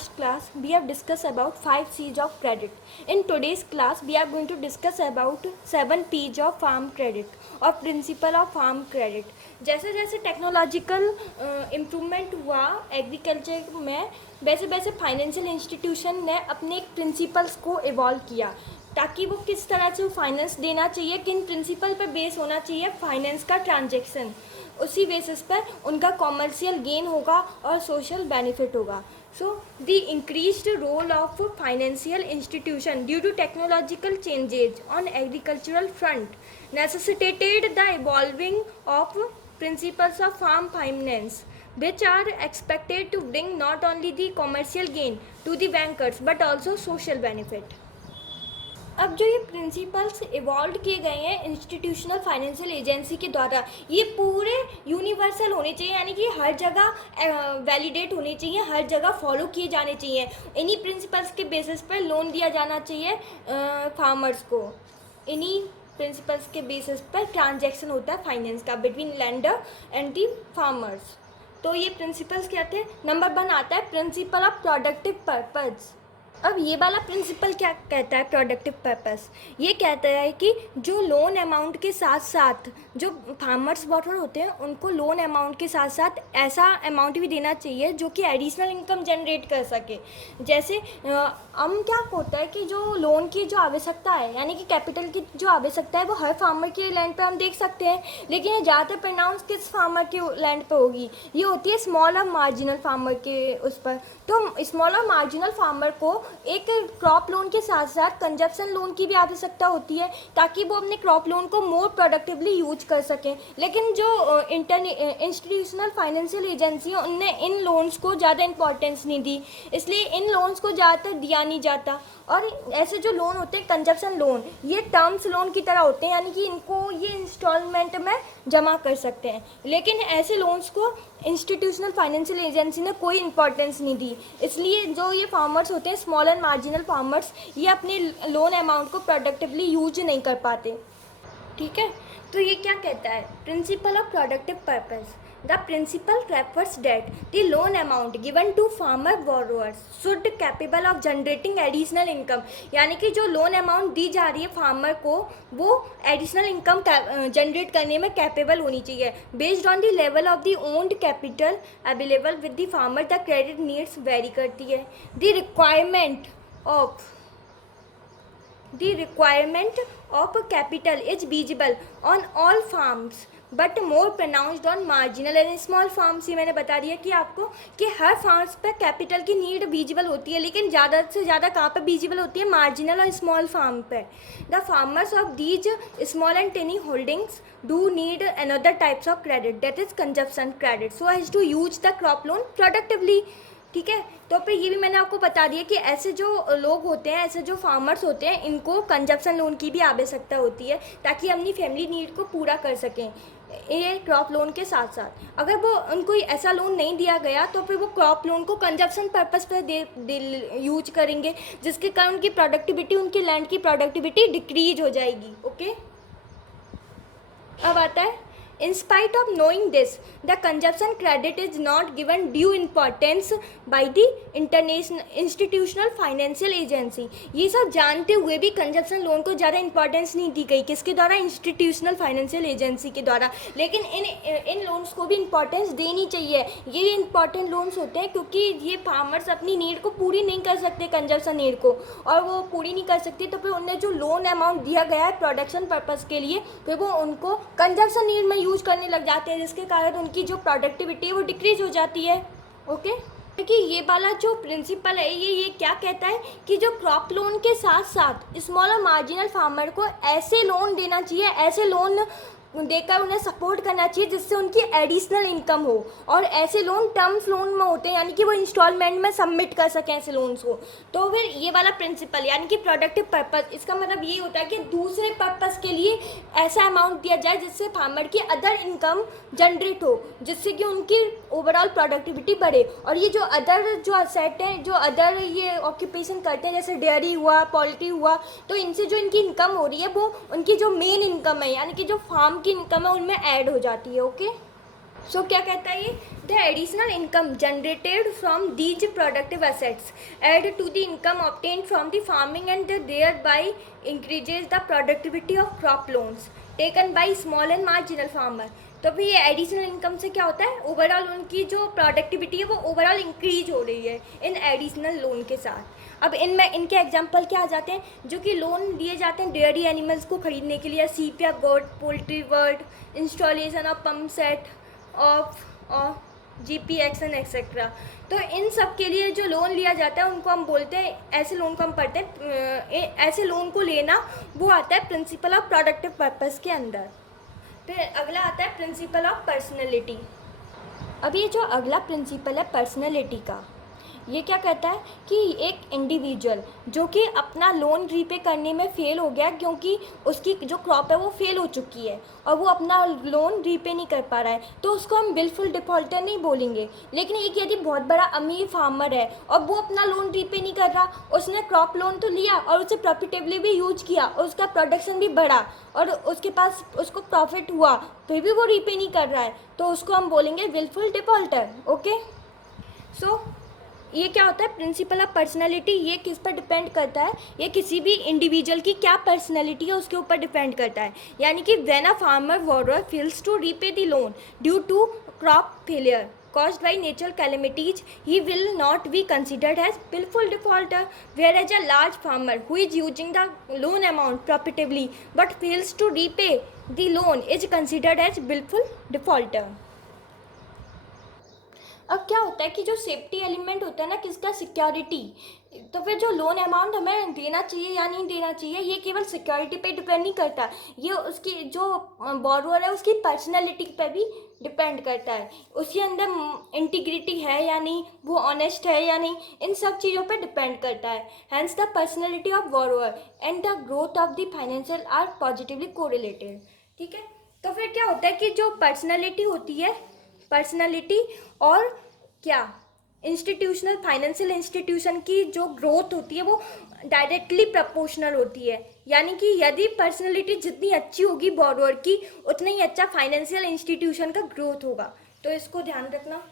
last class, we have discussed about 5 C's of credit. In today's class, we are going to discuss about 7 P's of farm credit or principle of farm credit. जैसे जैसे technological improvement हुआ agriculture में, वैसे वैसे financial institution ने अपने principles को evolve किया ताकि वो किस तरह से फाइनेंस देना चाहिए, किन प्रिंसिपल पर बेस होना चाहिए फाइनेंस का ट्रांजैक्शन, उसी बेसिस पर उनका कॉमर्शियल गेन होगा और सोशल बेनिफिट होगा. So the increased role of financial institution due to technological changes on agricultural front necessitated the evolving of principles of farm finance which are expected to bring not only the commercial gain to the bankers but also social benefit. अब जो ये principles evolve किए गए हैं institutional financial agency के द्वारा, ये पूरे यूनिवर्सल होने चाहिए, यानी कि हर जगह वैलिडेट होने चाहिए, हर जगह फॉलो किए जाने चाहिए. इन्हीं प्रिंसिपल्स के बेसिस पर लोन दिया जाना चाहिए फार्मर्स को. इन्हीं प्रिंसिपल्स के बेसिस पर ट्रांजैक्शन होता है फाइनेंस का between lander and the farmers. तो ये प्रिंसिपल्स क्या थे? नंबर 1 आता है प्रिंसिपल ऑफ प्रोडक्टिव पर्पस. अब ये वाला प्रिंसिपल क्या कहता है? प्रोडक्टिव पर्पस ये कहता है कि जो लोन अमाउंट के साथ साथ जो फार्मर्स बॉटर होते हैं उनको लोन अमाउंट के साथ साथ ऐसा अमाउंट भी देना चाहिए जो कि एडिशनल इनकम जनरेट कर सके. जैसे हम क्या होता है कि जो लोन की जो आवश्यकता है, यानी कि कैपिटल की जो आवश्यकता है, वो हर फार्मर के लैंड पे हम देख सकते हैं, लेकिन ये ज़्यादातर प्रोनाउंस किस फार्मर के लैंड पे होगी? ये होती है स्मॉल और मार्जिनल फार्मर के उस पर. तो स्मॉल और मार्जिनल फार्मर को एक क्रॉप लोन के साथ साथ कंजप्शन लोन की भी आवश्यकता होती है ताकि वो अपने क्रॉप लोन को मोर प्रोडक्टिवली यूज कर सकें. लेकिन जो इंस्टीट्यूशनल फाइनेंशियल एजेंसी है उनने इन लोन्स को ज़्यादा इंपॉर्टेंस नहीं दी, इसलिए इन लोन्स को ज़्यादातर दिया नहीं जाता. और ऐसे जो लोन होते हैं कंजप्शन लोन, ये टर्म्स लोन की तरह होते हैं, यानी कि इनको ये इंस्टॉलमेंट में जमा कर सकते हैं. लेकिन ऐसे लोन्स को इंस्टीट्यूशनल फाइनेंशियल एजेंसी ने कोई इंपॉर्टेंस नहीं दी, इसलिए जो ये फार्मर्स होते हैं स्मॉल एंड मार्जिनल फार्मर्स, ये अपने लोन अमाउंट को प्रोडक्टिवली यूज नहीं कर पाते. ठीक है, तो ये क्या कहता है? Principle of productive purpose. The principle refers that the loan amount given to farmer borrowers should capable of generating additional income. यानी कि जो लोन अमाउंट दी जा रही है फार्मर को, वो एडिशनल इनकम जनरेट करने में कैपेबल होनी चाहिए. Based on the level of the owned capital available with the farmer the credit needs very करती है. The requirement of capital is visible on all farms but more pronounced on marginal and small farms. ये मैंने बता दिया कि आपको कि हर farms पे कैपिटल की नीड विजिबल होती है, लेकिन ज़्यादा से ज़्यादा कहाँ पे विजिबल होती है? मार्जिनल और स्मॉल फार्म पे. The farmers of these small and tiny holdings do need another types of credit that is consumption credit so has to use the crop loan productively. ठीक है, तो फिर ये भी मैंने आपको बता दिया कि ऐसे जो लोग होते हैं, ऐसे जो फार्मर्स होते हैं, इनको कंजप्शन लोन की भी आवश्यकता होती है ताकि अपनी फैमिली नीड को पूरा कर सकें ये क्रॉप लोन के साथ साथ. अगर वो उनको ऐसा लोन नहीं दिया गया तो फिर वो क्रॉप लोन को कंजप्शन पर्पस पर यूज करेंगे, जिसके कारण उनकी प्रोडक्टिविटी, उनके लैंड की प्रोडक्टिविटी डिक्रीज हो जाएगी. ओके, अब आता है In spite of knowing this, the consumption credit is not given due importance by the institutional financial agency. ये सब जानते हुए भी कंजप्शन लोन को ज़्यादा इंपॉर्टेंस नहीं दी गई. किसके द्वारा? इंस्टीट्यूशनल फाइनेंशियल एजेंसी के द्वारा. लेकिन इन लोन्स को भी इंपॉर्टेंस देनी चाहिए. ये इंपॉर्टेंट लोन्स होते हैं क्योंकि ये फार्मर्स अपनी नीड को पूरी नहीं कर सकते, कंजप्शन नीड को, और वो पूरी नहीं कर सकते तो फिर उन्हें जो लोन अमाउंट दिया गया है प्रोडक्शन पर्पज़ के लिए, फिर वो उनको कंजप्शन नीड में यूज करने लग जाते हैं, जिसके कारण उनकी जो प्रोडक्टिविटी है वो डिक्रीज हो जाती है. ओके, कि ये वाला जो प्रिंसिपल है ये क्या कहता है कि जो क्रॉप लोन के साथ साथ स्मॉल और मार्जिनल फार्मर को ऐसे लोन देना चाहिए, ऐसे लोन देकर उन्हें सपोर्ट करना चाहिए जिससे उनकी एडिशनल इनकम हो. और ऐसे लोन टर्म्स लोन में होते हैं, यानी कि वो इंस्टॉलमेंट में सबमिट कर सकें ऐसे लोन्स को. तो फिर ये वाला प्रिंसिपल यानी कि प्रोडक्टिव पर्पस, इसका मतलब ये होता है कि दूसरे पर्पस के लिए ऐसा अमाउंट दिया जाए जिससे फार्मर की अदर इनकम जनरेट हो, जिससे कि उनकी ओवरऑल प्रोडक्टिविटी बढ़े. और ये जो अदर जो असेट हैं, जो अदर ये ऑक्यूपेशन करते हैं, जैसे डेयरी हुआ, पोल्ट्री हुआ, तो इनसे जो इनकी इनकम हो रही है वो उनकी जो मेन इनकम है, यानी कि जो फार्म की इनकम है, उनमें ऐड हो जाती है. ओके, सो क्या कहता है ये, the additional income generated from these productive assets add to the income obtained from the farming and thereby increases the productivity of crop loans taken by small and marginal farmer. तो भी ये additional income से क्या होता है, overall उनकी जो productivity है वो ओवरऑल इंक्रीज हो रही है इन एडिशनल लोन के साथ। अब इनमें इनके एग्जांपल क्या आ जाते हैं, जो कि लोन दिए जाते हैं डेयरी एनिमल्स को खरीदने के लिए, सीप या goat, poultry bird, installation of pump set of GPX and etcetera. तो इन सब के लिए जो लोन लिया जाता है उनको हम बोलते हैं, ऐसे लोन को हम पढ़ते हैं, ऐसे लोन को लेना वो आता है प्रिंसिपल ऑफ प्रोडक्टिव पर्पस के अंदर। फिर अगला आता है प्रिंसिपल ऑफ पर्सनैलिटी। अब ये जो अगला प्रिंसिपल है पर्सनैलिटी का, ये क्या कहता है कि एक इंडिविजुअल जो कि अपना लोन रीपे करने में फ़ेल हो गया क्योंकि उसकी जो क्रॉप है वो फेल हो चुकी है और वो अपना लोन रीपे नहीं कर पा रहा है, तो उसको हम बिल्कुल डिफ़ॉल्टर नहीं बोलेंगे। लेकिन एक यदि बहुत बड़ा अमीर फार्मर है और वो अपना लोन रीपे नहीं कर रहा, उसने क्रॉप लोन तो लिया और उसे प्रॉफिटेबली भी यूज किया और उसका प्रोडक्शन भी बढ़ा और उसके पास उसको प्रॉफिट हुआ, फिर भी वो रीपे नहीं कर रहा है, तो उसको हम बोलेंगे विलफुल डिफ़ॉल्टर। ओके, सो ये क्या होता है प्रिंसिपल ऑफ पर्सनैलिटी, ये किस पर डिपेंड करता है, ये किसी भी इंडिविजुअल की क्या पर्सनैलिटी है उसके ऊपर डिपेंड करता है। यानी कि when a farmer borrower fails to repay the loan due to crop failure caused by natural calamities, he will not be considered as willful defaulter, whereas a large farmer who is using the loan amount profitably but fails to repay the loan is considered as willful defaulter। अब क्या होता है कि जो safety element होता है ना किसका, सिक्योरिटी, तो फिर जो लोन अमाउंट हमें देना चाहिए या नहीं देना चाहिए ये केवल सिक्योरिटी पे डिपेंड नहीं करता, ये उसकी जो बोरोअर है उसकी पर्सनैलिटी पे भी डिपेंड करता है, उसके अंदर इंटीग्रिटी है या नहीं, वो ऑनेस्ट है या नहीं, इन सब चीज़ों पे डिपेंड करता है। Hence the personality of borrower and the growth of the financial are positively correlated. ठीक है, तो फिर क्या होता है कि जो पर्सनैलिटी होती है, पर्सनैलिटी और क्या इंस्टीट्यूशनल फाइनेंशियल इंस्टीट्यूशन की जो ग्रोथ होती है वो डायरेक्टली प्रोपोर्शनल होती है। यानी कि यदि पर्सनैलिटी जितनी अच्छी होगी बोरोअर की उतना ही अच्छा फाइनेंशियल इंस्टीट्यूशन का ग्रोथ होगा, तो इसको ध्यान रखना।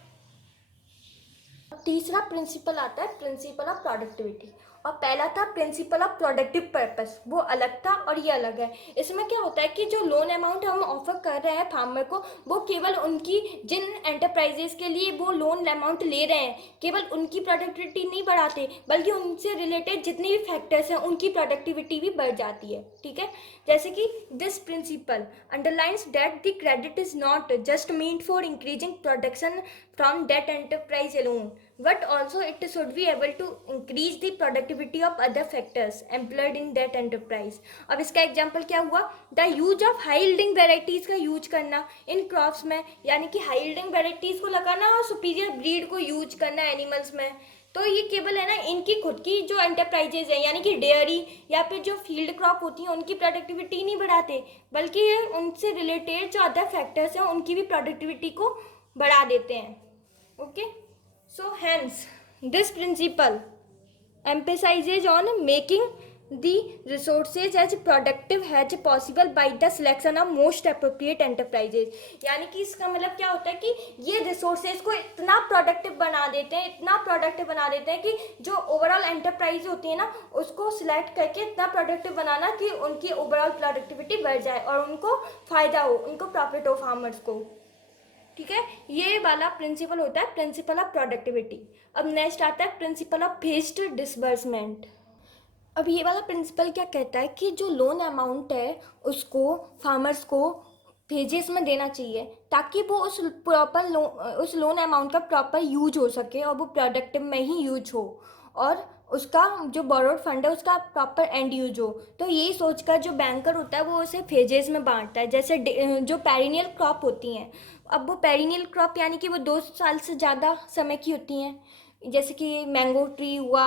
तीसरा प्रिंसिपल आता है प्रिंसिपल ऑफ प्रोडक्टिविटी, और पहला था प्रिंसिपल ऑफ प्रोडक्टिव पर्पस, वो अलग था और ये अलग है। इसमें क्या होता है कि जो लोन अमाउंट हम ऑफर कर रहे हैं फार्मर को वो केवल उनकी जिन एंटरप्राइजेस के लिए वो लोन अमाउंट ले रहे हैं केवल उनकी प्रोडक्टिविटी नहीं बढ़ाते बल्कि उनसे रिलेटेड जितने भी फैक्टर्स हैं उनकी प्रोडक्टिविटी भी बढ़ जाती है। ठीक है, जैसे कि this principle underlines that the credit is not just meant for increasing production from that enterprise alone but also it should be able to increase the productivity of other factors employed in that enterprise। अब इसका example क्या हुआ, the use of high yielding varieties का use करना इन crops में, यानी कि high yielding varieties को लगाना और सुपीरियर ब्रीड को यूज करना एनिमल्स में। तो ये केवल है ना इनकी खुद की जो एंटरप्राइजेज हैं यानी कि डेयरी या फिर जो फील्ड क्रॉप होती हैं उनकी प्रोडक्टिविटी नहीं बढ़ाते बल्कि ये उनसे रिलेटेड जो अदर फैक्टर्स हैं उनकी भी प्रोडक्टिविटी को बढ़ा देते हैं। Okay, so hence this principle emphasizes on making the resources as productive as possible by the selection of most appropriate enterprises। यानी कि इसका मतलब क्या होता है कि ये रिसोर्सेज को इतना प्रोडक्टिव बना देते हैं, इतना प्रोडक्टिव बना देते हैं कि जो ओवरऑल एंटरप्राइज होती है ना उसको सिलेक्ट करके इतना प्रोडक्टिव बनाना कि उनकी ओवरऑल प्रोडक्टिविटी बढ़ जाए और उनको फ़ायदा हो, उनको प्रॉफिट हो फार्मर्स को। ठीक है, ये वाला प्रिंसिपल होता है प्रिंसिपल ऑफ प्रोडक्टिविटी। अब नेक्स्ट आता है प्रिंसिपल ऑफ फेज्ड डिसबर्समेंट। अब ये वाला प्रिंसिपल क्या कहता है कि जो लोन अमाउंट है उसको फार्मर्स को फेजेस में देना चाहिए ताकि वो उस लोन अमाउंट का प्रॉपर यूज हो सके और वो प्रोडक्टिव में ही यूज हो और उसका जो बोरोड फंड है उसका प्रॉपर एंड यूज हो। तो यही सोचकर जो बैंकर होता है वो उसे फेजेस में बांटता है। जैसे जो पेरिनियल क्रॉप होती हैं, अब वो पेरिनियल क्रॉप यानी कि वो 2 साल से ज़्यादा समय की होती हैं, जैसे कि मैंगो ट्री हुआ,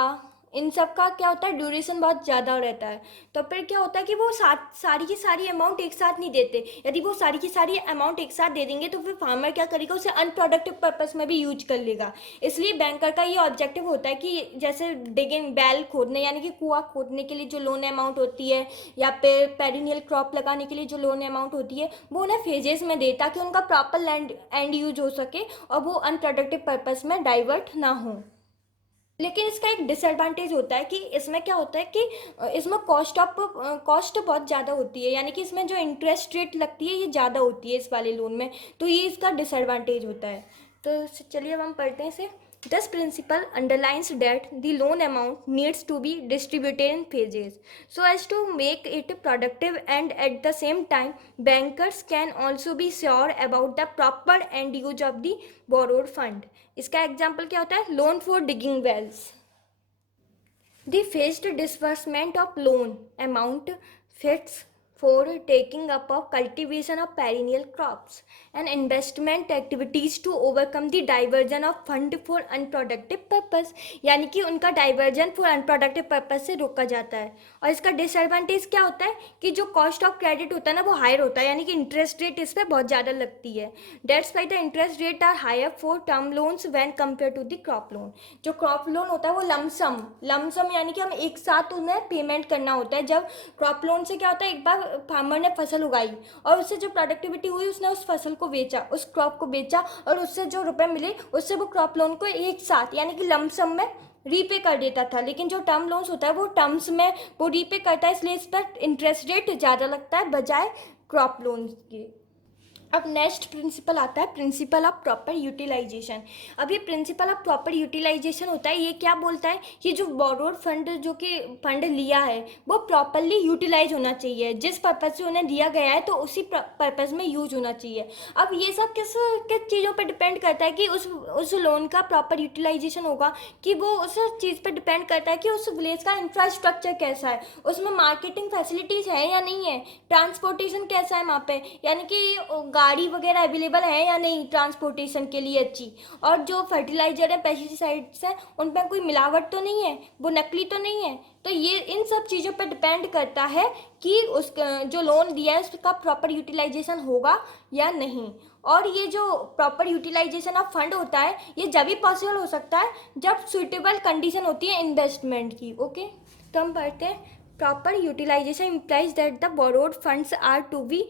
इन सब का क्या होता है, ड्यूरेशन बहुत ज़्यादा रहता है। तो फिर क्या होता है कि वो सारी की सारी अमाउंट एक साथ नहीं देते। यदि वो सारी की सारी अमाउंट एक साथ दे देंगे तो फिर फार्मर क्या करेगा, उसे अनप्रोडक्टिव पर्पस में भी यूज कर लेगा। इसलिए बैंकर का ये ऑब्जेक्टिव होता है कि जैसे डिगिंग बैल खोदने यानी कि कुआं खोदने के लिए जो लोन अमाउंट होती है, या फिर पेरिनियल क्रॉप लगाने के लिए जो लोन अमाउंट होती है, वो उन्हें फेजेस में दे ताकि उनका प्रॉपर लैंड एंड यूज हो सके और वो अनप्रोडक्टिव पर्पस में डाइवर्ट ना हो। लेकिन इसका एक डिसएडवांटेज होता है कि इसमें क्या होता है कि इसमें कॉस्ट बहुत ज़्यादा होती है, यानी कि इसमें जो इंटरेस्ट रेट लगती है ये ज़्यादा होती है इस वाले लोन में। तो ये इसका डिसएडवांटेज होता है। तो चलिए अब हम पढ़ते हैं इसे। This principle underlines that the loan amount needs to be distributed in phases so as to make it productive, and at the same time bankers can also be sure about the proper end use of the borrowed fund. इसका example क्या होता है, loan for digging wells. The phased disbursement of loan amount fits for taking up of cultivation of perennial crops and investment activities to overcome the diversion of fund for unproductive purpose, यानी कि उनका diversion for unproductive purpose से रोका जाता है। और इसका disadvantage क्या होता है कि जो कॉस्ट ऑफ क्रेडिट होता है ना वो हायर होता है, यानी कि इंटरेस्ट रेट इस पर बहुत ज़्यादा लगती है। Debts by the interest rate are higher for term loans when compare to the crop loan. जो क्रॉप लोन होता है वो लमसम यानी कि हम एक साथ उन्हें पेमेंट करना होता है। जब क्रॉप लोन से क्या होता है, एक बार फार्मर ने फसल उगाई और उससे जो प्रोडक्टिविटी हुई उसने उस फसल को बेचा, उस क्रॉप को बेचा, और उससे जो रुपए मिले उससे वो क्रॉप लोन को एक साथ यानी कि लमसम में रीपे कर देता था। लेकिन जो टर्म लोन्स होता है वो टर्म्स में वो रीपे करता है, इसलिए इस पर इंटरेस्ट रेट ज़्यादा लगता है बजाय क्रॉप लोन के। अब नेक्स्ट प्रिंसिपल आता है प्रिंसिपल ऑफ प्रॉपर यूटिलाइजेशन। अब ये प्रिंसिपल ऑफ प्रॉपर यूटिलाइजेशन होता है, ये क्या बोलता है कि जो बोरोड फंड जो कि फंड लिया है वो प्रॉपरली यूटिलाइज होना चाहिए, जिस पर्पज़ से उन्हें दिया गया है तो उसी पर्पज़ में यूज होना चाहिए। अब ये सब किस किस चीज़ों पर डिपेंड करता है कि उस लोन का प्रॉपर यूटिलाइजेशन होगा, कि वो उस चीज़ पर डिपेंड करता है कि उस विलेज का इंफ्रास्ट्रक्चर कैसा है, उसमें मार्केटिंग फैसिलिटीज़ है या नहीं है, ट्रांसपोर्टेशन कैसा है वहाँ पे, यानी कि गाड़ी वगैरह अवेलेबल है या नहीं ट्रांसपोर्टेशन के लिए अच्छी, और जो फर्टिलाइजर है पेस्टिसाइड्स हैं उन पर कोई मिलावट तो नहीं है, वो नकली तो नहीं है। तो ये इन सब चीज़ों पर डिपेंड करता है कि उस जो लोन दिया है उसका प्रॉपर यूटिलाइजेशन होगा या नहीं। और ये जो प्रॉपर यूटिलाइजेशन ऑफ फंड होता है ये जब भी पॉसिबल हो सकता है जब सुइटेबल कंडीशन होती है इन्वेस्टमेंट की। ओके, तो हम पढ़ते हैं proper utilization implies that the borrowed funds are to be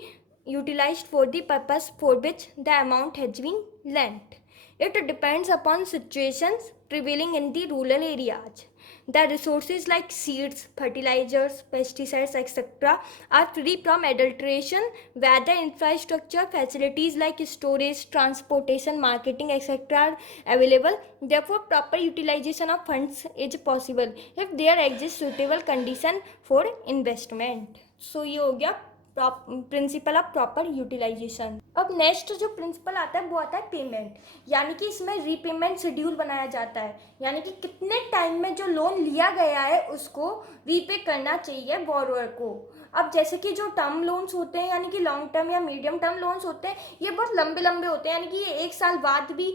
utilized for the purpose for which the amount has been lent. It depends upon situations prevailing in the rural areas. The resources like seeds, fertilizers, pesticides, etc. are free from adulteration, where the infrastructure facilities like storage, transportation, marketing, etc. are available. Therefore, proper utilization of funds is possible if there exists suitable condition for investment. So ये हो गया principle of proper utilisation. अब next जो principal आता है वो आता है पेमेंट, यानी कि इसमें रीपेमेंट शेड्यूल बनाया जाता है, यानी कि कितने टाइम में जो लोन लिया गया है उसको रीपे करना चाहिए बोरोअर को। अब जैसे कि जो टर्म लोन्स होते हैं यानी कि लॉन्ग टर्म या मीडियम टर्म लोन्स होते हैं ये बहुत लंबे लंबे होते हैं, यानी कि ये एक साल बाद भी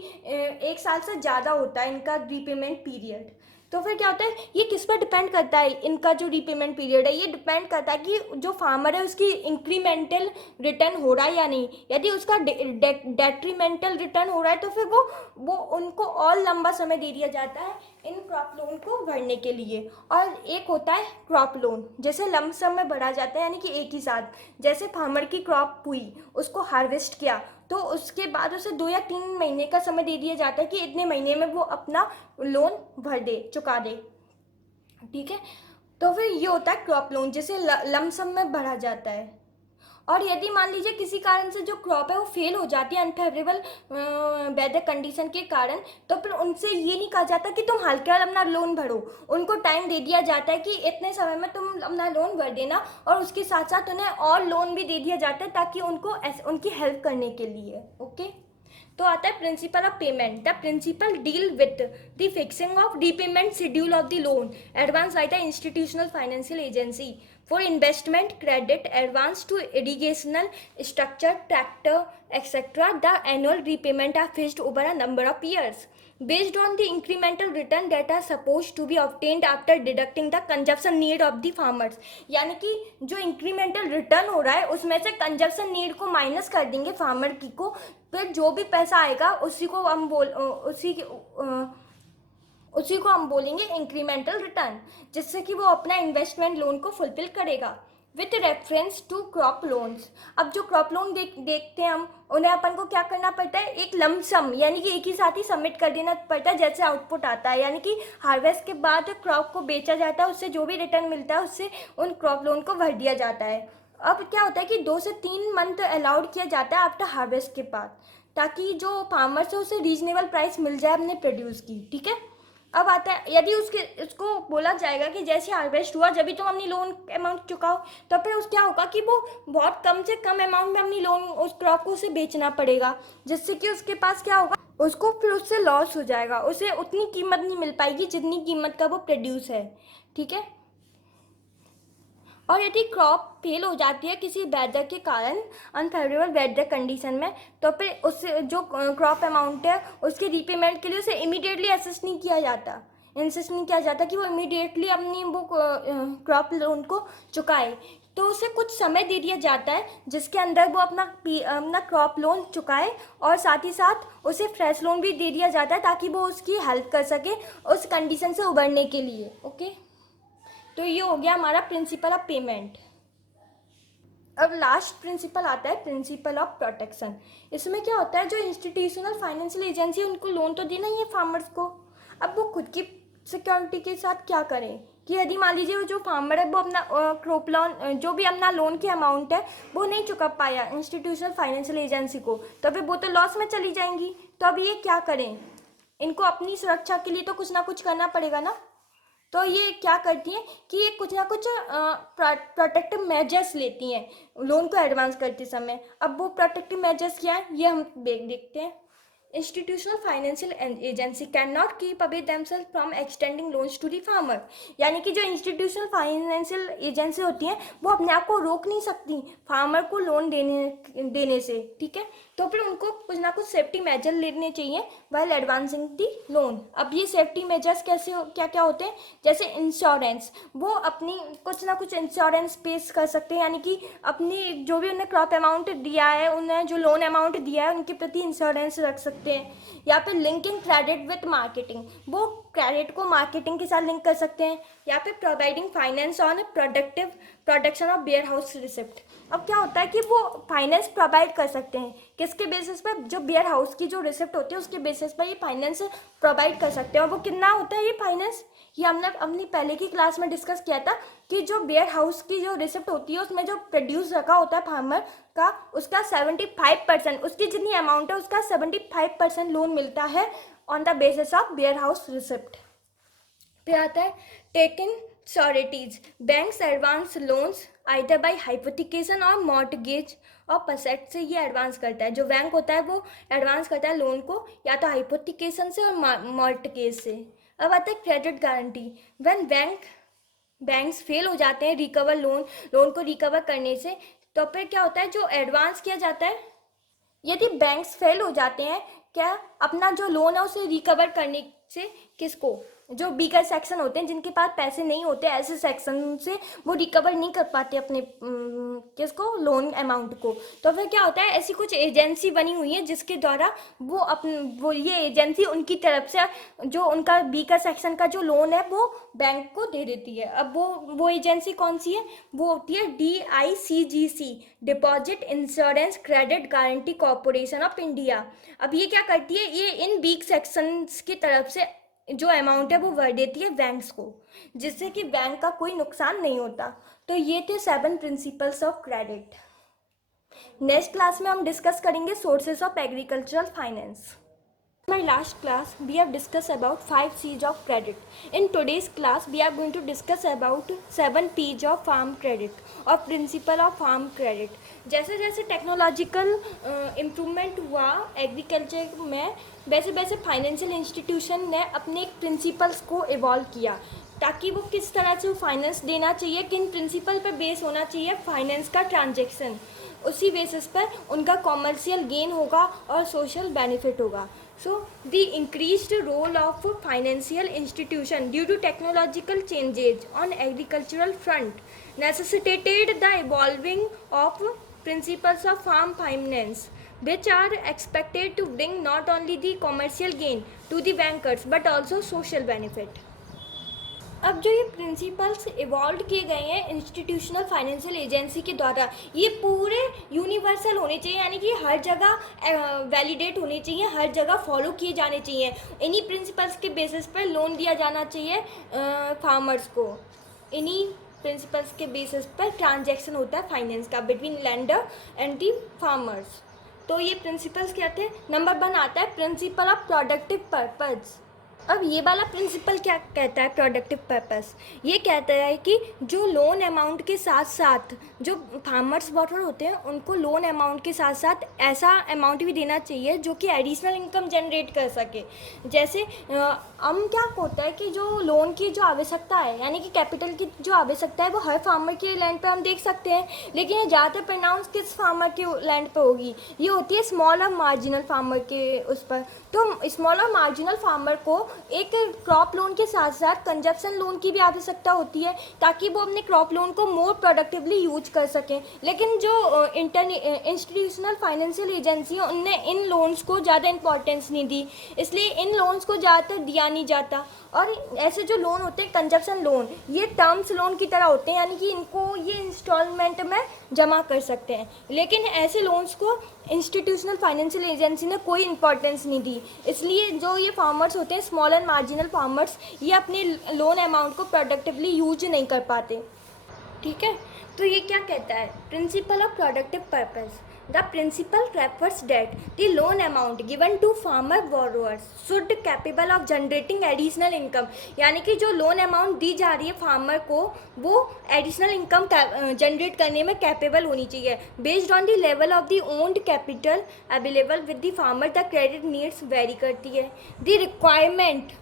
एक साल से ज़्यादा होता है इनका रीपेमेंट पीरियड। तो फिर क्या होता है, ये किस पर डिपेंड करता है, इनका जो रीपेमेंट पीरियड है ये डिपेंड करता है कि जो फार्मर है उसकी इंक्रीमेंटल रिटर्न हो रहा है या नहीं। यदि उसका डेट्रीमेंटल रिटर्न हो रहा है तो फिर वो उनको और लंबा समय दे दिया जाता है इन क्रॉप लोन को भरने के लिए। और एक होता है क्रॉप लोन, जैसे लमसम में भरा जाता है, यानी कि एक ही साथ, जैसे फार्मर की क्रॉप हुई उसको हार्वेस्ट किया तो उसके बाद उसे 2 या 3 महीने का समय दे दिया जाता है कि इतने महीने में वो अपना लोन भर दे, चुका दे। ठीक है, तो फिर ये होता है क्रॉप लोन, जिसे लमसम में भरा जाता है। और यदि मान लीजिए किसी कारण से जो क्रॉप है वो फेल हो जाती है अनफेवरेबल वेदर कंडीशन के कारण, तो फिर उनसे ये नहीं कहा जाता कि तुम हल्का अपना लोन भरो, उनको टाइम दे दिया जाता है कि इतने समय में तुम अपना लोन भर देना, और उसके साथ साथ उन्हें और लोन भी दे दिया जाता है ताकि उनकी हेल्प करने के लिए। ओके, तो आता है principle of payment. The principle deal with the fixing of repayment schedule of the loan advance by the institutional financial agency. for investment credit, advance to irrigational structure, tractor, etc. The annual repayment are fixed over a number of years based on the incremental return that are supposed to be obtained after deducting the consumption need of the farmers. यानी कि जो incremental return हो रहा है उसमें से consumption need को minus कर देंगे फार्मर की को, फिर जो भी पैसा आएगा उसी को हम बोलेंगे इंक्रीमेंटल रिटर्न, जिससे कि वो अपना इन्वेस्टमेंट लोन को फुलफिल करेगा with reference to crop loans. अब जो क्रॉप लोन देखते हैं हम, उन्हें अपन को क्या करना पड़ता है, एक लमसम यानी कि एक ही साथ ही सबमिट कर देना पड़ता है जैसे आउटपुट आता है. यानी कि हार्वेस्ट के बाद क्रॉप को बेचा जाता है, उससे जो भी रिटर्न मिलता है उससे उन क्रॉप लोन को भर दिया जाता है. अब क्या होता है कि 2 से 3 मंथ अलाउड किया जाता है आफ्टर हार्वेस्ट के बाद, ताकि जो फार्मर्स है उसे रीजनेबल प्राइस मिल जाए अपने प्रोड्यूस की. ठीक है. अब आता है, यदि उसको बोला जाएगा कि जैसे हार्वेस्ट हुआ जब भी तुम अपनी लोन अमाउंट चुकाओ, तो फिर क्या होगा कि वो बहुत कम से कम अमाउंट में अपनी लोन उस क्रॉप को उसे बेचना पड़ेगा, जिससे कि उसके पास क्या होगा, उसको फिर उससे लॉस हो जाएगा, उसे उतनी कीमत नहीं मिल पाएगी जितनी कीमत का वो प्रोड्यूस है. ठीक है. और यदि क्रॉप फेल हो जाती है किसी वेदर के कारण, अनफेवरेबल वेदर कंडीशन में, तो फिर उससे जो क्रॉप अमाउंट है उसके रीपेमेंट के लिए उसे इमीडिएटली इंसिस्ट नहीं किया जाता कि वो इमीडिएटली अपनी वो क्रॉप लोन को चुकाए. तो उसे कुछ समय दे दिया जाता है जिसके अंदर वो अपना क्रॉप लोन चुकाए, और साथ ही साथ उसे फ्रेश लोन भी दे दिया जाता है ताकि वो उसकी हेल्प कर सके उस कंडीशन से उबरने के लिए. ओके. तो ये हो गया हमारा प्रिंसिपल ऑफ पेमेंट. अब लास्ट प्रिंसिपल आता है प्रिंसिपल ऑफ प्रोटेक्शन. इसमें क्या होता है, जो इंस्टीट्यूशनल फाइनेंशियल एजेंसी है उनको लोन तो देना ही है फार्मर्स को. अब वो खुद की सिक्योरिटी के साथ क्या करें कि यदि मान लीजिए जो फार्मर है वो अपना क्रॉप लोन जो भी अपना लोन की अमाउंट है वो नहीं चुका पाया इंस्टीट्यूशनल फाइनेंशियल एजेंसी को, तो फिर वो तो लॉस में चली जाएंगी. तो अब ये क्या करें, इनको अपनी सुरक्षा के लिए तो कुछ ना कुछ करना पड़ेगा ना. तो ये क्या करती हैं कि ये कुछ ना कुछ प्रोटेक्टिव मेजर्स लेती हैं लोन को एडवांस करते समय. अब वो प्रोटेक्टिव मेजर्स क्या है ये हम देखते हैं. Institutional financial agency can not keep away themself from extending loans to the farmer. यानी कि जो इंस्टीट्यूशनल फाइनेंशियल एजेंसी होती हैं वो अपने आप को रोक नहीं सकती फार्मर को लोन देने से. ठीक है. तो फिर उनको कुछ ना कुछ सेफ्टी मेजर लेने चाहिए वाइल एडवांसिंग दी लोन. अब ये सेफ्टी मेजर्स क्या क्या होते हैं, जैसे इंश्योरेंस, वो अपनी कुछ ना कुछ इंश्योरेंस पेश कर सकते हैं. यानी कि अपनी जो भी उन्हें क्रॉप अमाउंट दिया है, उन्हें जो लोन अमाउंट दिया है उनके प्रति इंश्योरेंस रख सकते हैं. या फिर लिंकिंग क्रेडिट विथ मार्केटिंग, वो क्रेडिट को मार्केटिंग के साथ लिंक कर सकते हैं. या फिर providing finance on production of warehouse receipt. अब क्या होता है कि वो फाइनेंस प्रोवाइड कर सकते हैं किसके बेसिस पे, जो वेयर हाउस की जो रिसिप्ट होती है उसके बेसिस पर ये फाइनेंस प्रोवाइड कर सकते हैं. और वो कितना होता है ये फाइनेंस, ये हमने अपनी पहले की क्लास में डिस्कस किया था कि जो वेयर हाउस की जो रिसिप्ट होती है उसमें जो प्रोड्यूस रखा होता है फार्मर का, उसका 75%, उसकी जितनी अमाउंट है उसका 75% लोन मिलता है on the basis of warehouse receipt. फिर आता है taken sureties. Banks advance loans either by hypothecation और मॉर्टगेज और पसेट से ये एडवांस करता है. जो बैंक होता है वो एडवांस करता है लोन को या तो हाइपोथिकेशन से और मॉर्टगेज से. अब आता है credit guarantee. When banks fail हो जाते हैं रिकवर लोन को रिकवर करने से, तो फिर क्या होता है, जो एडवांस किया जाता है, यदि बैंक्स फेल हो जाते हैं क्या अपना जो लोन है उसे रिकवर करने से, किसको, जो बीकर सेक्शन होते हैं जिनके पास पैसे नहीं होते, ऐसे सेक्शन से वो रिकवर नहीं कर पाते अपने किसको, लोन अमाउंट को. तो फिर क्या होता है, ऐसी कुछ एजेंसी बनी हुई है जिसके द्वारा वो ये एजेंसी उनकी तरफ से जो उनका बीकर सेक्शन का जो लोन है वो बैंक को दे देती है. अब वो एजेंसी कौन सी है, वो होती है DICGC, deposit insurance credit guarantee corporation of India. अब ये क्या करती है, ये इन वीक सेक्शंस की तरफ से जो अमाउंट है वो भर देती है बैंक्स को, जिससे कि बैंक का कोई नुकसान नहीं होता. तो ये थे 7 principles of credit. Next class में हम डिस्कस करेंगे sources of agricultural finance. My last class we have discussed about 5 C's of credit. In today's class we are going to discuss about 7 P's of farm credit or principle of farm credit. जैसे जैसे technological improvement हुआ agriculture में वैसे वैसे financial institution ने अपने principles को evolve किया ताकि वो किस तरह से फाइनेंस देना चाहिए, किन प्रिंसिपल पर बेस होना चाहिए फाइनेंस का ट्रांजेक्शन, उसी बेसिस पर उनका कॉमर्शियल गेन होगा और सोशल बेनिफिट होगा. So, the increased role of financial institution due to technological changes on agricultural front necessitated the evolving of principles of farm finance, which are expected to bring not only the commercial gain to the bankers but also social benefit. अब जो ये principles evolve किए गए हैं institutional financial agency के द्वारा, ये पूरे यूनिवर्सल होने चाहिए, यानी कि हर जगह वैलिडेट होने चाहिए, हर जगह फॉलो किए जाने चाहिए. इन्हीं प्रिंसिपल्स के बेसिस पर लोन दिया जाना चाहिए फार्मर्स को. इन्हीं प्रिंसिपल्स के बेसिस पर ट्रांजैक्शन होता है फाइनेंस का between lander and the farmers. तो ये प्रिंसिपल्स क्या थे? नंबर 1 आता है प्रिंसिपल ऑफ प्रोडक्टिव पर्पज़. अब ये वाला प्रिंसिपल क्या कहता है? Productive purpose. ये कहता है कि जो लोन अमाउंट के साथ साथ जो फार्मर्स बॉटर होते हैं उनको लोन अमाउंट के साथ साथ ऐसा अमाउंट भी देना चाहिए जो कि एडिशनल इनकम जनरेट कर सके. जैसे हम क्या होता है कि जो लोन की जो आवश्यकता है, यानी कि कैपिटल की जो आवश्यकता है, वो हर फार्मर के लैंड पे हम देख सकते हैं, लेकिन ये ज़्यादातर प्रोनाउंस किस फार्मर के लैंड पे होगी? ये होती है स्मॉल और मार्जिनल फार्मर के उस पर. तो स्मॉल और मार्जिनल फार्मर को एक क्रॉप लोन के साथ साथ कंजप्शन लोन की भी आवश्यकता होती है ताकि वो अपने क्रॉप लोन को मोर प्रोडक्टिवली यूज कर सकें. लेकिन जो इंस्टीट्यूशनल फाइनेंशियल एजेंसी है उनने इन लोन्स को ज़्यादा इंपॉर्टेंस नहीं दी, इसलिए इन लोन्स को ज़्यादातर दिया नहीं जाता. और ऐसे जो लोन होते हैं कंजप्शन लोन, ये टर्म्स लोन की तरह होते हैं, यानी कि इनको ये इंस्टॉलमेंट में जमा कर सकते हैं. लेकिन ऐसे लोन्स को इंस्टीट्यूशनल फाइनेंशियल एजेंसी ने कोई इंपॉर्टेंस नहीं दी, इसलिए जो ये फार्मर्स होते हैं स्मॉल एंड मार्जिनल फार्मर्स, ये अपने लोन अमाउंट को प्रोडक्टिवली यूज नहीं कर पाते. ठीक है, तो ये क्या कहता है? Principle of productive purpose. The principle refers that the loan amount given to farmer borrowers should capable of generating additional income. यानी कि जो लोन अमाउंट दी जा रही है फार्मर को वो एडिशनल इनकम जनरेट करने में कैपेबल होनी चाहिए. Based on the level of the owned capital available with the farmer the credit needs very करती है. The requirement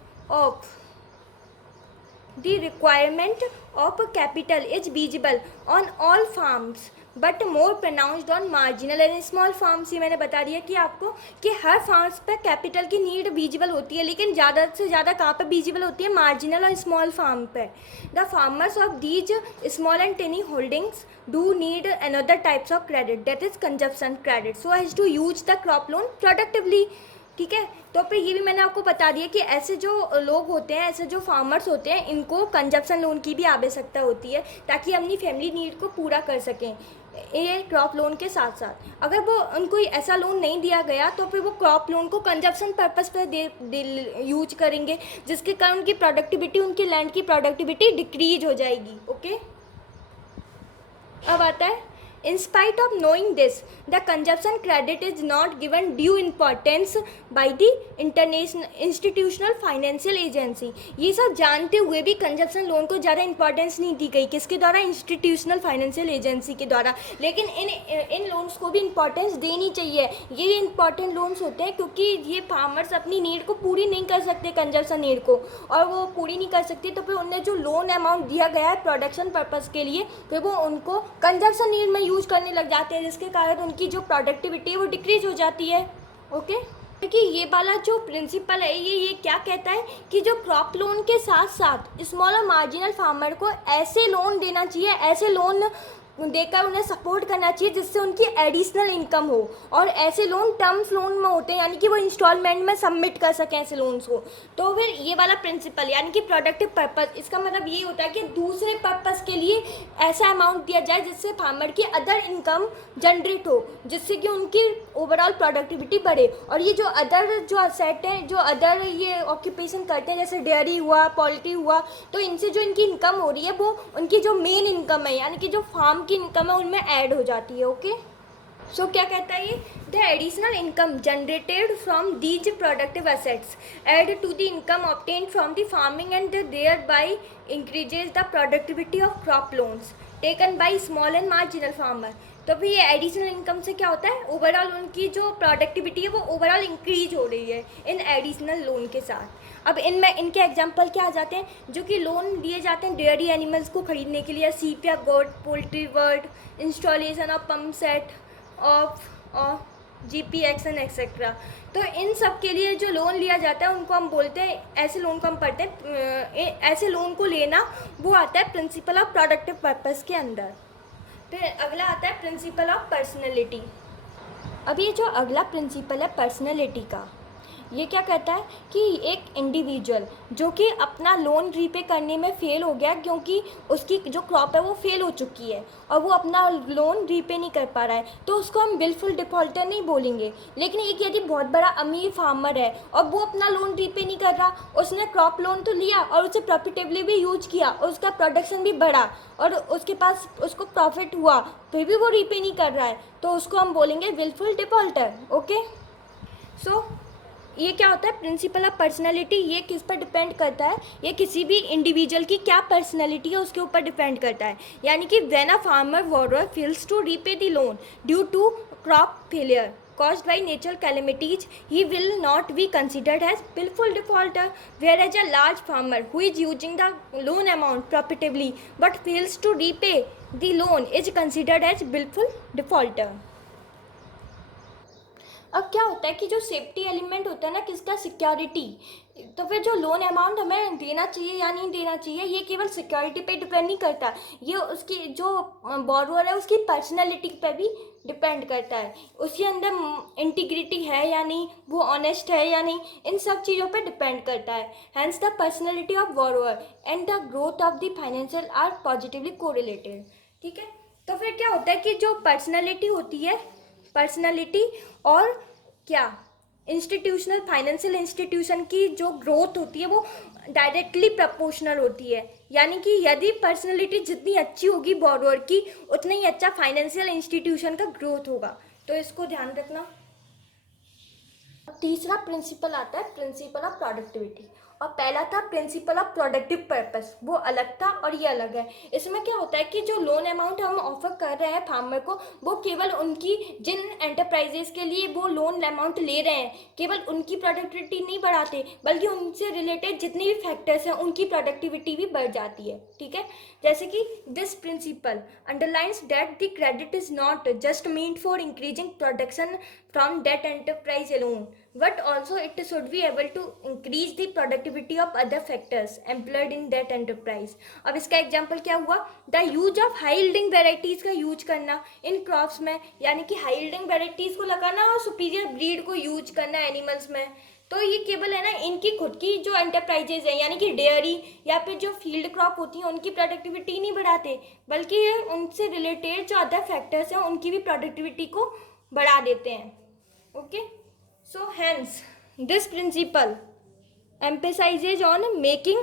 of capital is visible on all farms but more pronounced on marginal and small farms. ये मैंने बता दिया कि आपको कि हर farms पर कैपिटल की नीड विजिबल होती है, लेकिन ज़्यादा से ज़्यादा कहाँ पर विजिबल होती है? मार्जिनल और स्मॉल फार्म पर. The farmers of these small and tiny holdings do need another types of credit that is consumption credit so has to use the crop loan productively. ठीक है, तो फिर ये भी मैंने आपको बता दिया कि ऐसे जो लोग होते हैं, ऐसे जो फार्मर्स होते हैं, इनको कंजप्शन लोन की भी आवश्यकता होती है ताकि अपनी फैमिली नीड को पूरा कर सकें ये क्रॉप लोन के साथ साथ. अगर वो उनको ऐसा लोन नहीं दिया गया तो फिर वो क्रॉप लोन को कंजप्शन पर्पस पर यूज करेंगे, जिसके कारण उनकी प्रोडक्टिविटी, उनके लैंड की प्रोडक्टिविटी डिक्रीज हो जाएगी. ओके, अब आता है In spite of knowing this, the consumption credit is not given due importance by the institutional financial agency. ये सब जानते हुए भी कंजप्शन लोन को ज़्यादा इंपॉर्टेंस नहीं दी गई. किसके द्वारा? इंस्टीट्यूशनल फाइनेंशियल एजेंसी के द्वारा. लेकिन इन लोन्स को भी इंपॉर्टेंस देनी चाहिए. ये इंपॉर्टेंट लोन्स होते हैं क्योंकि ये फार्मर्स अपनी नीड को पूरी नहीं कर सकते, कंजप्शन नीड को, और वो पूरी नहीं कर सकते तो फिर उन्हें जो लोन अमाउंट दिया गया है प्रोडक्शन पर्पज़ के लिए, फिर वो उनको कंजप्शन नीड में यूज करने लग जाते हैं, जिसके कारण उनकी जो प्रोडक्टिविटी है वो डिक्रीज हो जाती है. ओके, देखिए ये वाला जो प्रिंसिपल है ये क्या कहता है कि जो क्रॉप लोन के साथ साथ स्मॉल और मार्जिनल फार्मर को ऐसे लोन देना चाहिए, ऐसे लोन देकर उन्हें सपोर्ट करना चाहिए जिससे उनकी एडिशनल इनकम हो. और ऐसे लोन टर्म्स लोन में होते हैं, यानी कि वो इंस्टॉलमेंट में सबमिट कर सकें ऐसे लोन्स को. तो फिर ये वाला प्रिंसिपल यानी कि प्रोडक्टिव पर्पस, इसका मतलब ये होता है कि दूसरे पर्पस के लिए ऐसा अमाउंट दिया जाए जिससे फार्मर की अदर इनकम जनरेट हो, जिससे कि उनकी ओवरऑल प्रोडक्टिविटी बढ़े. और ये जो अदर जो असेट हैं, जो अदर ये ऑक्यूपेशन करते हैं, जैसे डेयरी हुआ, पोल्ट्री हुआ, तो इनसे जो इनकी इनकम हो रही है वो उनकी जो मेन इनकम है, यानी कि जो फार्म की इनकम है, उनमें ऐड हो जाती है. ओके, सो क्या कहता है ये, the additional income generated from these productive assets add to the income obtained from the farming and thereby increases the productivity of crop loans taken by small and marginal farmer. तो भी ये additional income से क्या होता है, overall उनकी जो productivity है वो ओवरऑल इंक्रीज हो रही है इन एडिशनल लोन के साथ। अब इनमें इनके एग्जांपल क्या आ जाते हैं, जो कि लोन दिए जाते हैं डेयरी एनिमल्स को खरीदने के लिए, सीप या goat, poultry bird, installation of pump set of GPX and etcetera. तो इन सब के लिए जो लोन लिया जाता है उनको हम बोलते हैं, ऐसे लोन को हम पढ़ते हैं, ऐसे लोन को लेना वो आता है प्रिंसिपल ऑफ प्रोडक्टिव पर्पस के अंदर। फिर अगला आता है प्रिंसिपल ऑफ पर्सनैलिटी। अब ये जो अगला प्रिंसिपल है पर्सनैलिटी का, ये क्या कहता है कि एक इंडिविजुअल जो कि अपना लोन रीपे करने में फ़ेल हो गया क्योंकि उसकी जो क्रॉप है वो फेल हो चुकी है और वो अपना लोन रीपे नहीं कर पा रहा है, तो उसको हम बिल्कुल डिफ़ॉल्टर नहीं बोलेंगे। लेकिन एक यदि बहुत बड़ा अमीर फार्मर है और वो अपना लोन रीपे नहीं कर रहा, उसने क्रॉप लोन तो लिया और उसे प्रॉफिटेबली भी यूज किया और उसका प्रोडक्शन भी बढ़ा और उसके पास उसको प्रॉफिट हुआ, फिर भी वो रीपे नहीं कर रहा है, तो उसको हम बोलेंगे विलफुल डिफ़ॉल्टर। ओके, सो ये क्या होता है प्रिंसिपल ऑफ पर्सनैलिटी, ये किस पर डिपेंड करता है, ये किसी भी इंडिविजुअल की क्या पर्सनैलिटी है उसके ऊपर डिपेंड करता है। यानी कि when a farmer borrower fails to repay the loan due to crop failure caused by natural calamities, he will not be considered as willful defaulter, whereas a large farmer who is using the loan amount profitably but fails to repay the loan is considered as willful defaulter। अब क्या होता है कि जो safety element होता है ना किसका, सिक्योरिटी, तो फिर जो लोन अमाउंट हमें देना चाहिए या नहीं देना चाहिए ये केवल सिक्योरिटी पे डिपेंड नहीं करता, ये उसकी जो बोरोअर है उसकी पर्सनैलिटी पे भी डिपेंड करता है, उसके अंदर इंटीग्रिटी है या नहीं, वो ऑनेस्ट है या नहीं, इन सब चीज़ों पे डिपेंड करता है। Hence the personality of borrower and the growth of the financial are positively correlated. ठीक है, तो फिर क्या होता है कि जो पर्सनैलिटी होती है, पर्सनैलिटी और क्या इंस्टीट्यूशनल फाइनेंशियल इंस्टीट्यूशन की जो ग्रोथ होती है वो डायरेक्टली प्रोपोर्शनल होती है। यानी कि यदि पर्सनैलिटी जितनी अच्छी होगी बोरोअर की उतना ही अच्छा फाइनेंशियल इंस्टीट्यूशन का ग्रोथ होगा, तो इसको ध्यान रखना। तीसरा प्रिंसिपल आता है प्रिंसिपल ऑफ प्रोडक्टिविटी, और पहला था प्रिंसिपल ऑफ प्रोडक्टिव पर्पस, वो अलग था और ये अलग है। इसमें क्या होता है कि जो लोन अमाउंट हम ऑफर कर रहे हैं फार्मर को वो केवल उनकी जिन एंटरप्राइजेस के लिए वो लोन अमाउंट ले रहे हैं केवल उनकी प्रोडक्टिविटी नहीं बढ़ाते बल्कि उनसे रिलेटेड जितने भी फैक्टर्स हैं उनकी प्रोडक्टिविटी भी बढ़ जाती है। ठीक है, जैसे कि this principle underlines that the credit is not just meant for increasing production from that enterprise alone but also it should be able to increase the productivity of other factors employed in that enterprise। अब इसका example क्या हुआ, the use of high yielding varieties का use करना इन crops में, यानी कि high yielding varieties को लगाना और सुपीरियर ब्रीड को यूज करना एनिमल्स में। तो ये केवल है ना इनकी खुद की जो एंटरप्राइजेज है यानी कि डेयरी या फिर जो फील्ड क्रॉप होती हैं उनकी प्रोडक्टिविटी नहीं बढ़ाते बल्कि ये उनसे रिलेटेड जो अदर फैक्टर्स हैं उनकी भी प्रोडक्टिविटी को बढ़ा देते हैं। Okay, so hence this principle emphasizes on making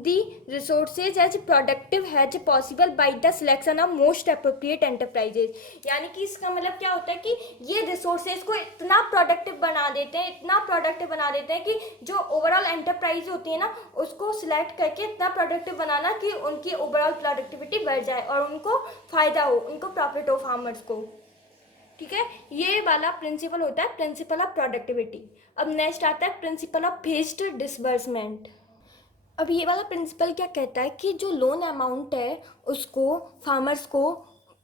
the resources as productive as possible by the selection of most appropriate enterprises। यानी कि इसका मतलब क्या होता है कि ये रिसोर्सेज को इतना प्रोडक्टिव बना देते हैं, इतना प्रोडक्टिव बना देते हैं कि जो ओवरऑल एंटरप्राइज होती है ना उसको सिलेक्ट करके इतना प्रोडक्टिव बनाना कि उनकी ओवरऑल प्रोडक्टिविटी बढ़ जाए और उनको फ़ायदा हो, उनको प्रॉफिट हो फार्मर्स को। ठीक है, ये वाला प्रिंसिपल होता है प्रिंसिपल ऑफ प्रोडक्टिविटी। अब नेक्स्ट आता है प्रिंसिपल ऑफ फेज्ड डिसबर्समेंट। अब ये वाला प्रिंसिपल क्या कहता है कि जो लोन अमाउंट है उसको फार्मर्स को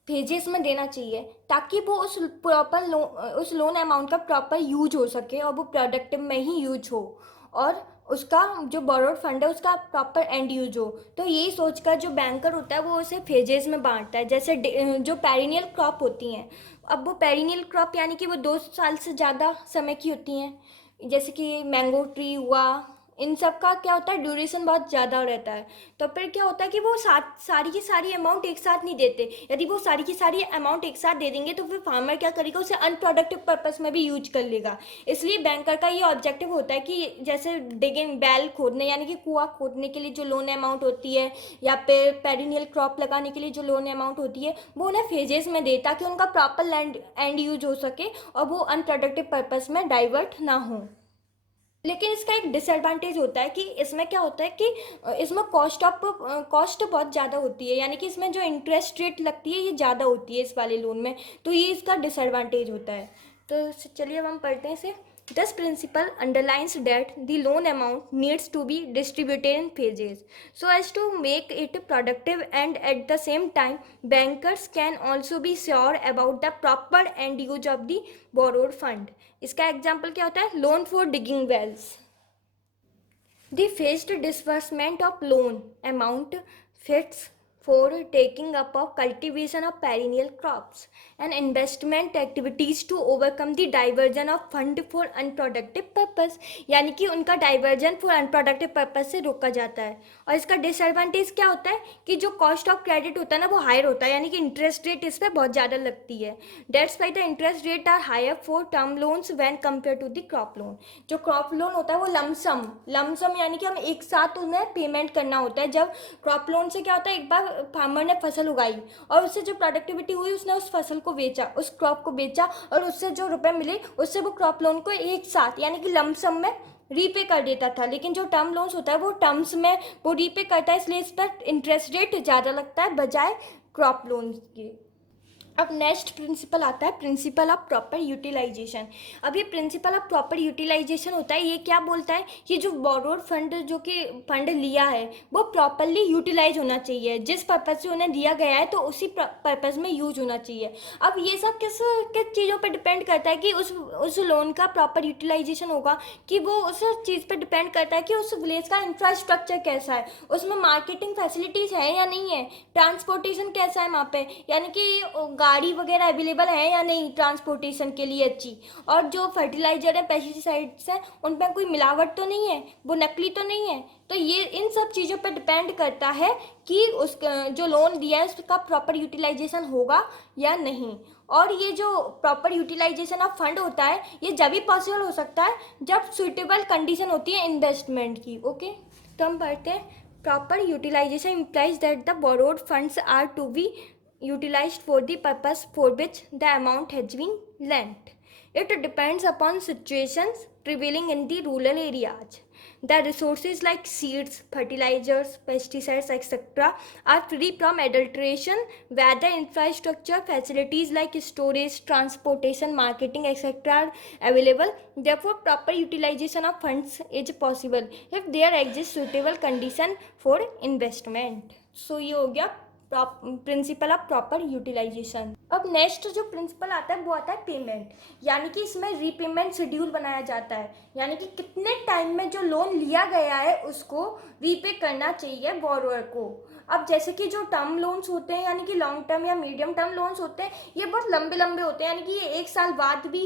फेजेस में देना चाहिए ताकि वो उस लोन अमाउंट का प्रॉपर यूज हो सके और वो प्रोडक्टिव में ही यूज हो और उसका जो बोरोड फंड है उसका प्रॉपर एंड यूज हो। तो यही सोचकर जो बैंकर होता है वो उसे फेजेस में बांटता है। जैसे जो पेरिनियल क्रॉप होती हैं, अब वो पेरिनियल क्रॉप यानी कि वो 2 साल से ज़्यादा समय की होती हैं, जैसे कि मैंगो ट्री हुआ, इन सब का क्या होता है, ड्यूरेशन बहुत ज़्यादा रहता है। तो फिर क्या होता है कि वो सारी की सारी अमाउंट एक साथ नहीं देते। यदि वो सारी की सारी अमाउंट एक साथ दे देंगे तो फिर फार्मर क्या करेगा, उसे अनप्रोडक्टिव पर्पस में भी यूज कर लेगा। इसलिए बैंकर का ये ऑब्जेक्टिव होता है कि जैसे डिगिंग बेल खोदने यानी कि कुआं खोदने के लिए जो लोन अमाउंट होती है, या फिर पेरिनियल क्रॉप लगाने के लिए जो लोन अमाउंट होती है, वो उन्हें फेजेस में दे, ताकि उनका प्रॉपर लैंड एंड यूज हो सके और वो अनप्रोडक्टिव पर्पस में डाइवर्ट ना हो। लेकिन इसका एक डिसएडवांटेज होता है कि इसमें क्या होता है कि इसमें कॉस्ट बहुत ज़्यादा होती है, यानी कि इसमें जो इंटरेस्ट रेट लगती है ये ज़्यादा होती है इस वाले लोन में। तो ये इसका डिसएडवांटेज होता है। तो चलिए अब हम पढ़ते हैं इसे। This principle underlines that the loan amount needs to be distributed in phases so as to make it productive, and at the same time bankers can also be sure about the proper end use of the borrowed fund. इसका example क्या होता है, loan for digging wells. The phased disbursement of loan amount fits for taking up of cultivation of perennial crops and investment activities to overcome the diversion of fund for unproductive purpose, यानी कि उनका diversion for unproductive purpose से रोका जाता है। और इसका disadvantage क्या होता है कि जो कॉस्ट ऑफ क्रेडिट होता है ना वो हायर होता है, यानी कि इंटरेस्ट रेट इस पर बहुत ज़्यादा लगती है। Debts why the interest rate are higher for term loans when compare to the crop loan. जो क्रॉप लोन होता है वो लमसम यानी कि हम एक साथ उन्हें पेमेंट करना होता है। जब क्रॉप लोन से क्या होता है, एक बार फार्मर ने फसल उगाई और उससे जो प्रोडक्टिविटी हुई उसने उस फसल को बेचा, उस क्रॉप को बेचा, और उससे जो रुपए मिले उससे वो क्रॉप लोन को एक साथ यानी कि लमसम में रीपे कर देता था। लेकिन जो टर्म लोन्स होता है वो टर्म्स में वो रीपे करता है, इसलिए इस पर इंटरेस्ट रेट ज़्यादा लगता है बजाय क्रॉप लोन के। अब नेक्स्ट प्रिंसिपल आता है प्रिंसिपल ऑफ प्रॉपर यूटिलाइजेशन। अब ये प्रिंसिपल ऑफ प्रॉपर यूटिलाइजेशन होता है, ये क्या बोलता है कि जो बोरोड फंड जो कि फंड लिया है वो प्रॉपरली यूटिलाइज होना चाहिए, जिस पर्पज़ से उन्हें दिया गया है तो उसी पर्पज़ में यूज होना चाहिए। अब ये सब किस किस चीज़ों पर डिपेंड करता है कि उस लोन का प्रॉपर यूटिलाइजेशन होगा, कि वो उस चीज़ पर डिपेंड करता है कि उस विलेज का इंफ्रास्ट्रक्चर कैसा है, उसमें मार्केटिंग फैसिलिटीज़ है या नहीं है, ट्रांसपोर्टेशन कैसा है वहाँ पे, यानी कि गाड़ी वगैरह अवेलेबल है या नहीं ट्रांसपोर्टेशन के लिए अच्छी, और जो फर्टिलाइजर है पेस्टिसाइड्स हैं उन पर कोई मिलावट तो नहीं है, वो नकली तो नहीं है। तो ये इन सब चीज़ों पर डिपेंड करता है कि उस जो लोन दिया है उसका प्रॉपर यूटिलाइजेशन होगा या नहीं। और ये जो प्रॉपर यूटिलाइजेशन ऑफ फंड होता है ये जब भी पॉसिबल हो सकता है जब सुइटेबल कंडीशन होती है इन्वेस्टमेंट की। ओके, तो हम पढ़ते हैं proper utilization implies that the borrowed funds are to be utilized for the purpose for which the amount has been lent. It depends upon situations prevailing in the rural areas. The resources like seeds, fertilizers, pesticides, etc. are free from adulteration where the infrastructure facilities like storage, transportation, marketing, etc. are available. Therefore, proper utilization of funds is possible if there exists suitable condition for investment. So ये हो गया principle of proper utilisation. अब next जो principal आता है वो आता है पेमेंट, यानी कि इसमें रीपेमेंट शेड्यूल बनाया जाता है, यानी कि कितने टाइम में जो लोन लिया गया है उसको रीपे करना चाहिए बोरोअर को। अब जैसे कि जो टर्म लोन्स होते हैं यानी कि लॉन्ग टर्म या मीडियम टर्म लोन्स होते हैं ये बहुत लंबे लंबे होते हैं, यानी कि ये एक साल बाद भी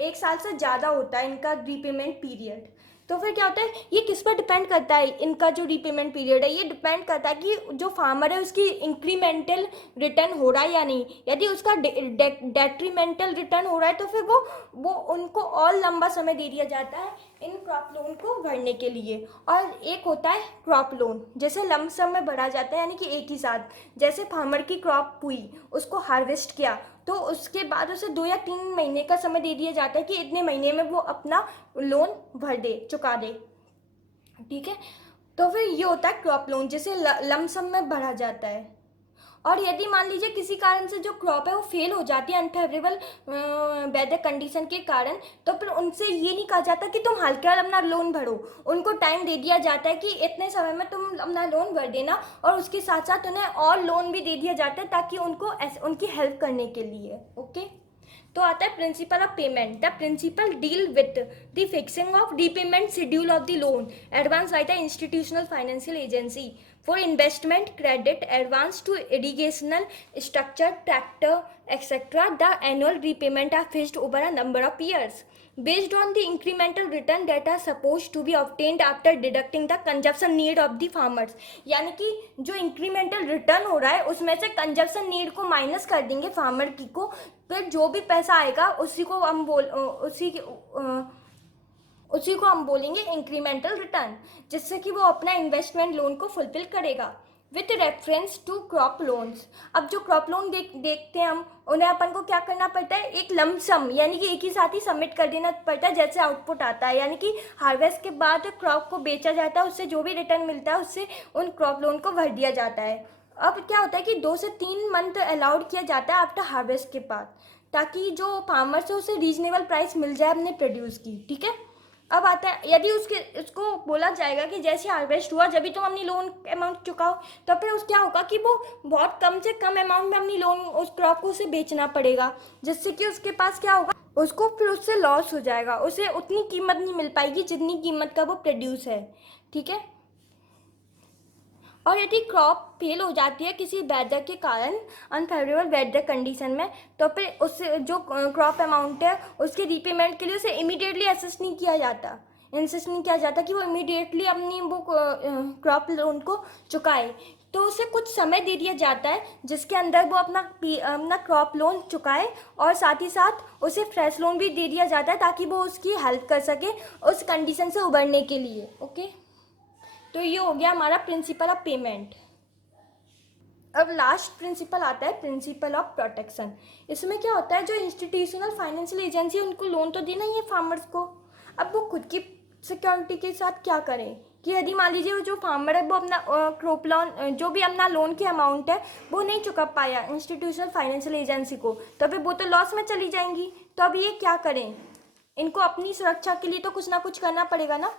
एक साल से ज़्यादा होता है इनका रीपेमेंट पीरियड। तो फिर क्या होता है, ये किस पर डिपेंड करता है, इनका जो रीपेमेंट पीरियड है ये डिपेंड करता है कि जो फार्मर है उसकी इंक्रीमेंटल रिटर्न हो रहा है या नहीं। यदि उसका डेट्रीमेंटल रिटर्न हो रहा है तो फिर वो उनको और लंबा समय दे दिया जाता है इन क्रॉप लोन को भरने के लिए। और एक होता है क्रॉप लोन, जैसे लमसम में भरा जाता है, यानी कि एक ही साथ, जैसे फार्मर की क्रॉप हुई उसको हार्वेस्ट किया तो उसके बाद उसे 2 या 3 महीने का समय दे दिया जाता है कि इतने महीने में वो अपना लोन भर दे, चुका दे। ठीक है, तो फिर ये होता है क्रॉप लोन जिसे लमसम में भरा जाता है। और यदि मान लीजिए किसी कारण से जो क्रॉप है वो फेल हो जाती है अनफेवरेबल वेदर कंडीशन के कारण, तो फिर उनसे ये नहीं कहा जाता कि तुम हल्का अपना लोन भरो, उनको टाइम दे दिया जाता है कि इतने समय में तुम अपना लोन भर देना, और उसके साथ साथ उन्हें और लोन भी दे दिया जाता है ताकि उनको उनकी हेल्प करने के लिए। ओके, तो आता है principle of payment. The principle deal with the fixing of repayment schedule of the loan advance by the institutional financial agency for investment credit, advance to irrigational structure, tractor, etc. The annual repayment are fixed over a number of years based on the incremental return that are supposed to be obtained after deducting the consumption need of the farmers. यानी कि जो incremental return हो रहा है उसमें से consumption need को minus कर देंगे फार्मर की को, फिर जो भी पैसा आएगा उसी को हम बोलेंगे इंक्रीमेंटल रिटर्न, जिससे कि वो अपना इन्वेस्टमेंट लोन को फुलफिल करेगा with reference to crop loans. अब जो क्रॉप लोन देखते हैं हम, उन्हें अपन को क्या करना पड़ता है, एक लमसम यानी कि एक ही साथ ही सबमिट कर देना पड़ता है जैसे आउटपुट आता है. यानी कि हार्वेस्ट के बाद क्रॉप को बेचा जाता है, उससे जो भी रिटर्न मिलता है उससे उन क्रॉप लोन को भर दिया जाता है. अब क्या होता है कि 2 से 3 मंथ अलाउड किया जाता है आफ्टर हार्वेस्ट के बाद, ताकि जो फार्मर्स है उसे रीजनेबल प्राइस मिल जाए अपने प्रोड्यूस की. ठीक है. अब आता है यदि उसको बोला जाएगा कि जैसे हार्वेस्ट हुआ जब भी तुम अपनी लोन अमाउंट चुकाओ, तो फिर उस क्या होगा कि वो बहुत कम से कम अमाउंट में अपनी लोन उस क्रॉप को उसे बेचना पड़ेगा, जिससे कि उसके पास क्या होगा, उसको फिर उससे लॉस हो जाएगा, उसे उतनी कीमत नहीं मिल पाएगी जितनी कीमत का वो प्रोड्यूस है. ठीक है. और यदि क्रॉप फेल हो जाती है किसी वेदर के कारण, अनफेवरेबल वेदर कंडीशन में, तो फिर उससे जो क्रॉप अमाउंट है उसके रीपेमेंट के लिए उसे इमीडिएटली इंसिस्ट नहीं किया जाता कि वो इमीडिएटली अपनी वो क्रॉप लोन को चुकाए. तो उसे कुछ समय दे दिया जाता है जिसके अंदर वो अपना क्रॉप लोन चुकाए, और साथ ही साथ उसे फ्रेश लोन भी दे दिया जाता है ताकि वो उसकी हेल्प कर सके उस कंडीशन से उबरने के लिए. ओके. तो ये हो गया हमारा प्रिंसिपल ऑफ पेमेंट. अब लास्ट प्रिंसिपल आता है प्रिंसिपल ऑफ प्रोटेक्शन. इसमें क्या होता है, जो इंस्टीट्यूशनल फाइनेंशियल एजेंसी उनको लोन तो देना ही है फार्मर्स को, अब वो खुद की सिक्योरिटी के साथ क्या करें कि यदि मान लीजिए जो फार्मर है वो अपना क्रॉप लोन जो भी अपना लोन की अमाउंट है वो नहीं चुका पाया इंस्टीट्यूशनल फाइनेंशियल एजेंसी को, तो फिर वो तो लॉस में चली जाएंगी. तो अब ये क्या करें, इनको अपनी सुरक्षा के लिए तो कुछ ना कुछ करना पड़ेगा ना.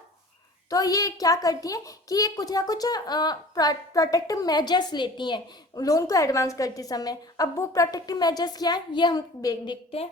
तो ये क्या करती हैं कि ये कुछ ना कुछ प्रोटेक्टिव मेजर्स लेती हैं लोन को एडवांस करते समय. अब वो प्रोटेक्टिव मेजर्स क्या है ये हम देखते हैं.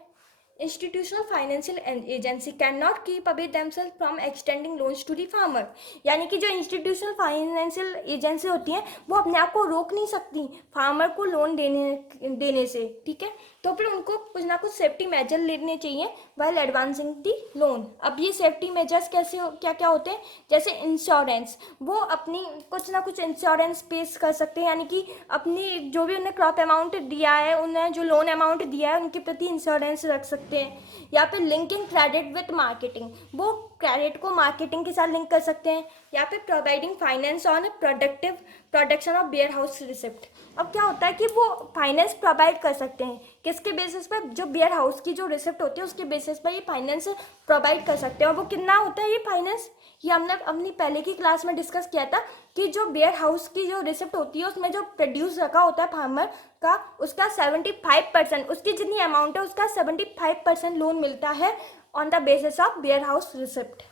Institutional financial agency can not keep away themself from extending loans to the farmer. यानी कि जो इंस्टीट्यूशनल फाइनेंशियल एजेंसी होती हैं वो अपने आप को रोक नहीं सकती फार्मर को लोन देने से. ठीक है. तो फिर उनको कुछ ना कुछ सेफ्टी मेजर लेने चाहिए वाइल एडवांसिंग दी लोन. अब ये सेफ्टी मेजर्स क्या क्या होते हैं, जैसे इंश्योरेंस, वो अपनी कुछ ना कुछ इंश्योरेंस पेश कर सकते हैं, यानी कि अपनी जो भी उन्हें क्रॉप अमाउंट दिया है, उन्हें जो लोन अमाउंट दिया है उनके प्रति इंश्योरेंस रख सकते हैं. या फिर लिंकिंग क्रेडिट विथ मार्केटिंग, वो क्रेडिट को मार्केटिंग के साथ लिंक कर सकते हैं. या फिर providing finance on production of warehouse receipt. अब क्या होता है कि वो फाइनेंस प्रोवाइड कर सकते हैं किसके बेसिस पर, जो वेयर हाउस की जो रिसिप्ट होती है उसके बेसिस पर ये फाइनेंस प्रोवाइड कर सकते हैं. और वो कितना होता है ये फाइनेंस, ये हमने अपनी पहले की क्लास में डिस्कस किया था कि जो वेयर हाउस की जो रिसिप्ट होती है उसमें जो प्रोड्यूस रखा होता है फार्मर का, उसका 75%, उसकी जितनी अमाउंट है उसका 75% लोन मिलता है on the basis of warehouse receipt.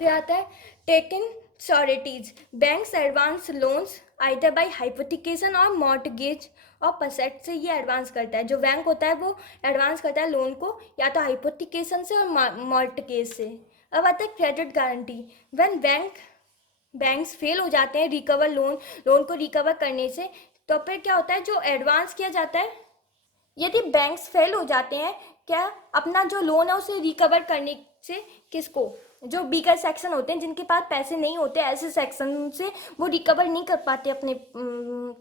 फिर आता है taken sureties. Banks advance loans either by hypothecation और मॉर्टगेज और पसेट से ये एडवांस करता है. जो बैंक होता है वो एडवांस करता है लोन को या तो हाइपोथिकेशन से और मॉर्टगेज से. अब आता है credit guarantee. When banks fail हो जाते हैं रिकवर लोन को रिकवर करने से, तो फिर क्या होता है, जो एडवांस किया जाता है, यदि बैंक्स फेल हो जाते हैं क्या अपना जो लोन है उसे रिकवर करने से, किसको, जो बीकर सेक्शन होते हैं जिनके पास पैसे नहीं होते, ऐसे सेक्शन से वो रिकवर नहीं कर पाते अपने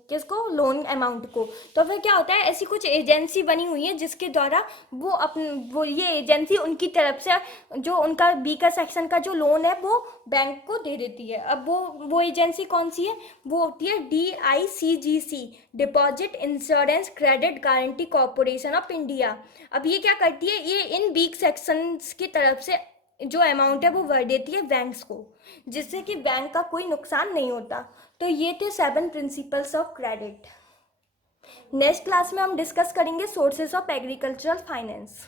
किसको, लोन अमाउंट को. तो फिर क्या होता है, ऐसी कुछ एजेंसी बनी हुई है जिसके द्वारा वो ये एजेंसी उनकी तरफ से जो उनका बीकर सेक्शन का जो लोन है वो बैंक को दे देती है. अब वो एजेंसी कौन सी है, वो होती है DICGC, deposit insurance credit guarantee corporation of India. अब ये क्या करती है, ये इन वीक सेक्शंस की तरफ से जो अमाउंट है वो भर देती है बैंक्स को, जिससे कि बैंक का कोई नुकसान नहीं होता. तो ये थे 7 principles of credit. Next class में हम डिस्कस करेंगे सोर्सेस ऑफ एग्रीकल्चरल फाइनेंस.